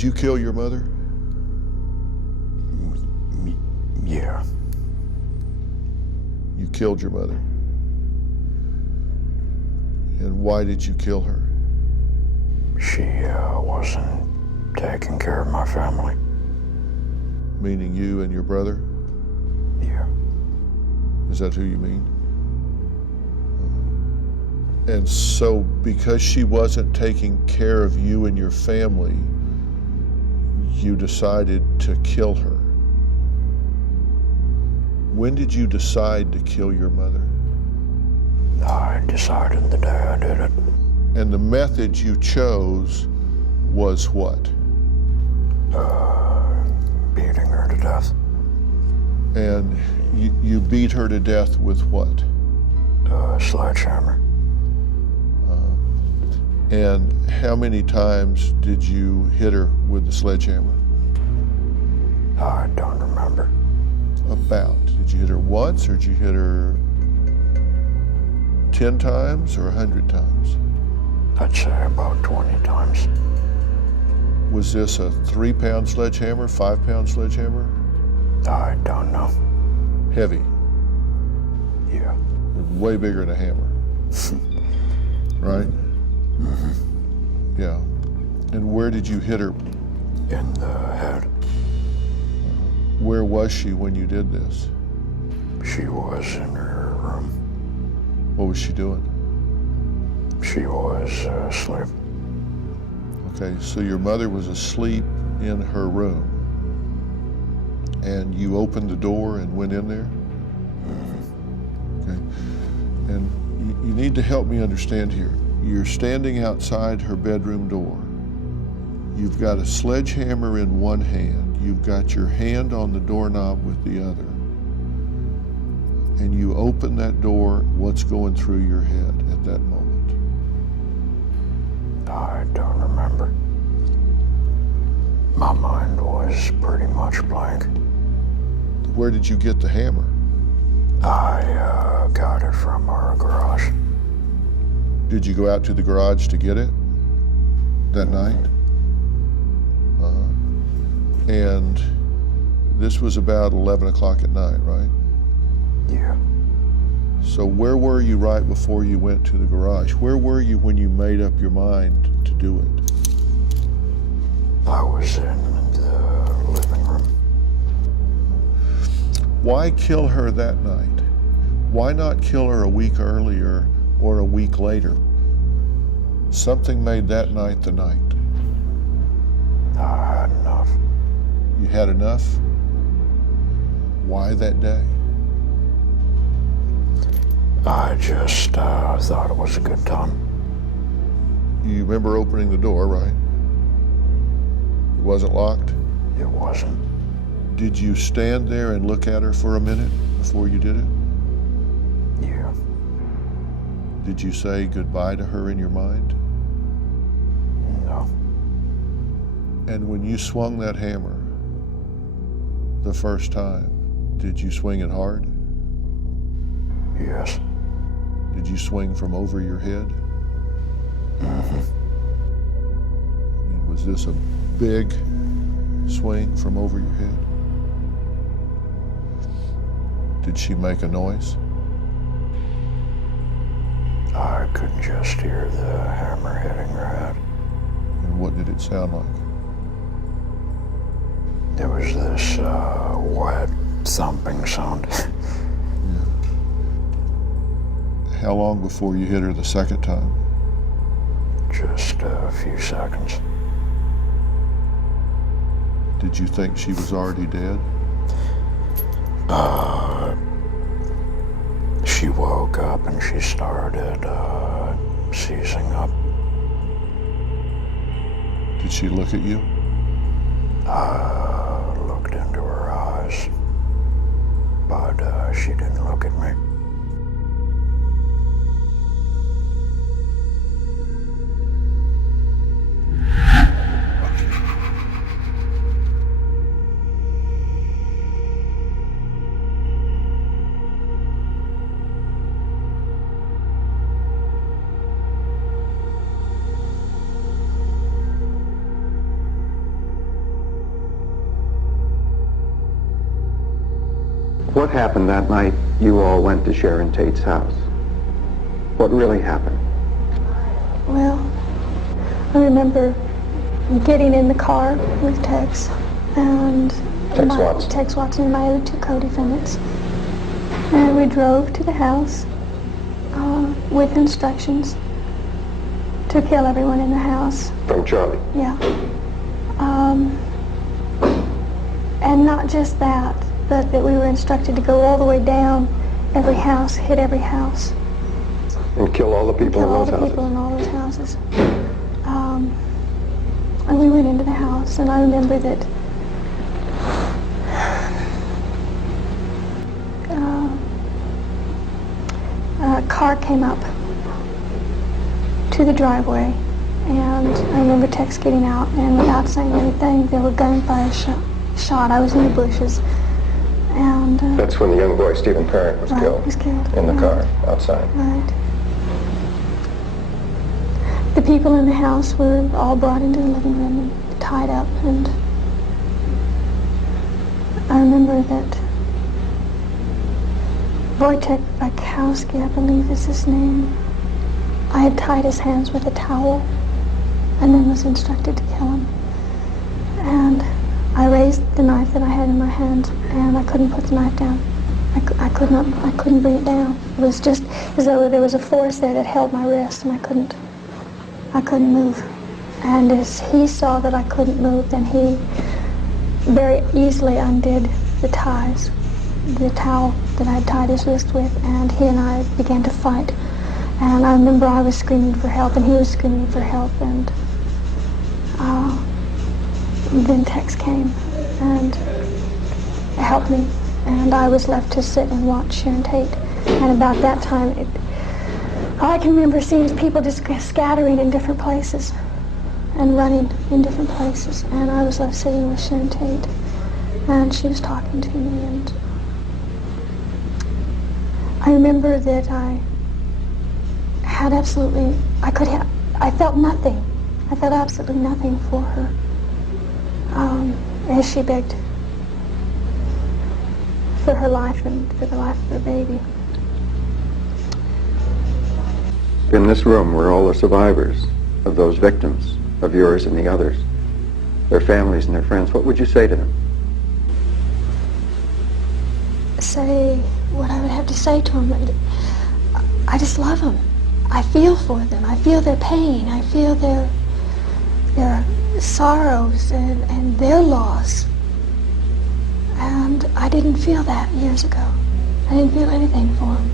Did you kill your mother? Yeah. You killed your mother. And why did you kill her? She wasn't taking care of my family. Meaning you and your brother? Yeah. Is that who you mean? And so because she wasn't taking care of you and your family, you decided to kill her. When did you decide to kill your mother? I decided the day I did it. And the method you chose was what? Beating her to death. And you beat her to death with what? Sledgehammer. And how many times did you hit her with the sledgehammer? I don't remember. About. Did you hit her once, or did you hit her 10 times or 100 times? I'd say about 20 times. Was this a 3-pound sledgehammer, 5-pound sledgehammer? I don't know. Heavy. Yeah. Way bigger than a hammer. Right? Mm-hmm. Yeah. And where did you hit her? In the head. Where was she when you did this? She was in her room. What was she doing? She was asleep. Okay, so your mother was asleep in her room, and you opened the door and went in there? Okay, and you need to help me understand here. You're standing outside her bedroom door. You've got a sledgehammer in one hand. You've got your hand on the doorknob with the other. And you open that door, what's going through your head at that moment? I don't remember. My mind was pretty much blank. Where did you get the hammer? I got it from our garage. Did you go out to the garage to get it that night? And this was about 11 o'clock at night, right? Yeah. So where were you right before you went to the garage? Where were you when you made up your mind to do it? I was in the living room. Why kill her that night? Why not kill her a week earlier or a week later? Something made that night the night. I had enough. You had enough? Why that day? I just thought it was a good time. You remember opening the door, right? It wasn't locked? It wasn't. Did you stand there and look at her for a minute before you did it? Yeah. Did you say goodbye to her in your mind? No. And when you swung that hammer the first time, did you swing it hard? Yes. Did you swing from over your head? Mm-hmm. I mean, was this a big swing from over your head? Did she make a noise? I could just hear the hammer hitting her head. And what did it sound like? There was this wet thumping sound. Yeah. How long before you hit her the second time? Just a few seconds. Did you think she was already dead? She woke up and she started seizing up. Did she look at you? I looked into her eyes, but she didn't look at me. What happened that night you all went to Sharon Tate's house? What really happened? Well, I remember getting in the car with Tex and Tex Watson and my other two co-defendants. And we drove to the house with instructions to kill everyone in the house. From Charlie? Yeah. And not just that, but that we were instructed to go all the way down every house, hit every house. And kill all the people in those houses? Kill all the people in all those houses. And we went into the house, and I remember that a car came up to the driveway, and I remember Tex getting out, and without saying anything, there were gunfire shot. I was in the bushes, and that's when the young boy Stephen Parent was killed. He was killed in the car outside. Right. The people in the house were all brought into the living room and tied up, and I remember that Wojtek Bakowski, I believe is his name, I had tied his hands with a towel and then was instructed to kill him. And I raised the knife that I had in my hand, and I couldn't put the knife down. I couldn't bring it down. It was just as though there was a force there that held my wrist, and I couldn't move. And as he saw that I couldn't move, then he very easily undid the ties, the towel that I had tied his wrist with, and he and I began to fight. And I remember I was screaming for help, and he was screaming for help, and then Tex came and helped me, and I was left to sit and watch Sharon Tate. And about that time, all I can remember seeing people just scattering in different places and running in different places, and I was left sitting with Sharon Tate, and she was talking to me, and I remember that I had absolutely, I felt nothing. I felt absolutely nothing for her as she begged for her life and for the life of her baby. In this room were all the survivors of those victims, of yours and the others, their families and their friends. What would you say to them? Say what I would have to say to them. I just love them. I feel for them. I feel their pain. I feel their sorrows and their loss. And I didn't feel that years ago. I didn't feel anything for them.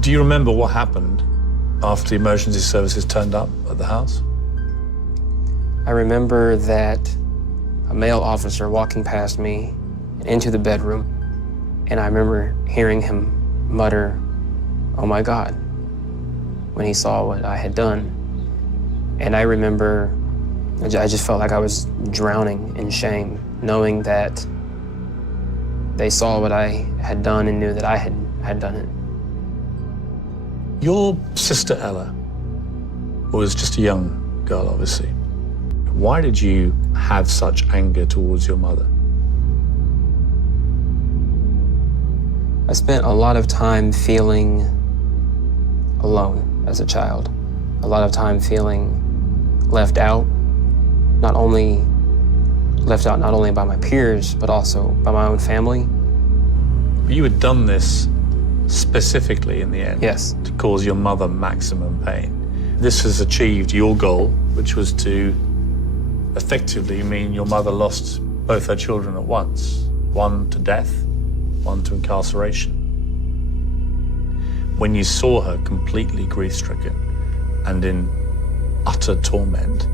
Do you remember what happened after the emergency services turned up at the house? I remember that a male officer walking past me into the bedroom, and I remember hearing him mutter, "Oh my God," when he saw what I had done. And I remember, I just felt like I was drowning in shame, knowing that they saw what I had done and knew that I had done it. Your sister Ella was just a young girl, obviously. Why did you have such anger towards your mother? I spent a lot of time feeling alone as a child. A lot of time feeling left out, not only by my peers, but also by my own family. But you had done this specifically in the end, yes, to cause your mother maximum pain. This has achieved your goal, which was to effectively mean your mother lost both her children at once, one to death, one to incarceration. When you saw her completely grief-stricken and in utter torment,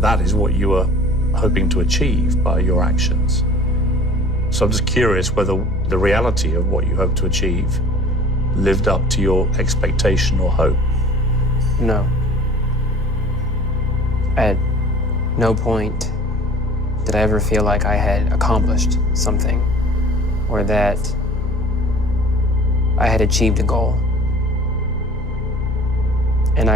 that is what you were hoping to achieve by your actions. So I'm just curious whether the reality of what you hope to achieve lived up to your expectation or hope. No. At no point did I ever feel like I had accomplished something or that I had achieved a goal. And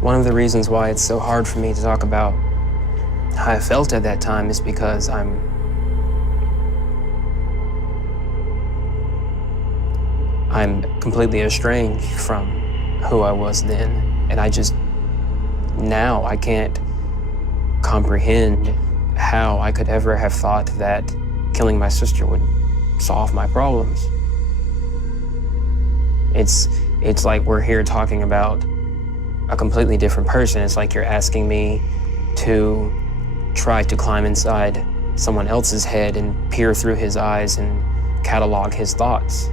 one of the reasons why it's so hard for me to talk about how I felt at that time is because I'm completely estranged from who I was then. And now I can't comprehend how I could ever have thought that killing my sister would solve my problems. It's like we're here talking about a completely different person. It's like you're asking me to try to climb inside someone else's head and peer through his eyes and catalog his thoughts.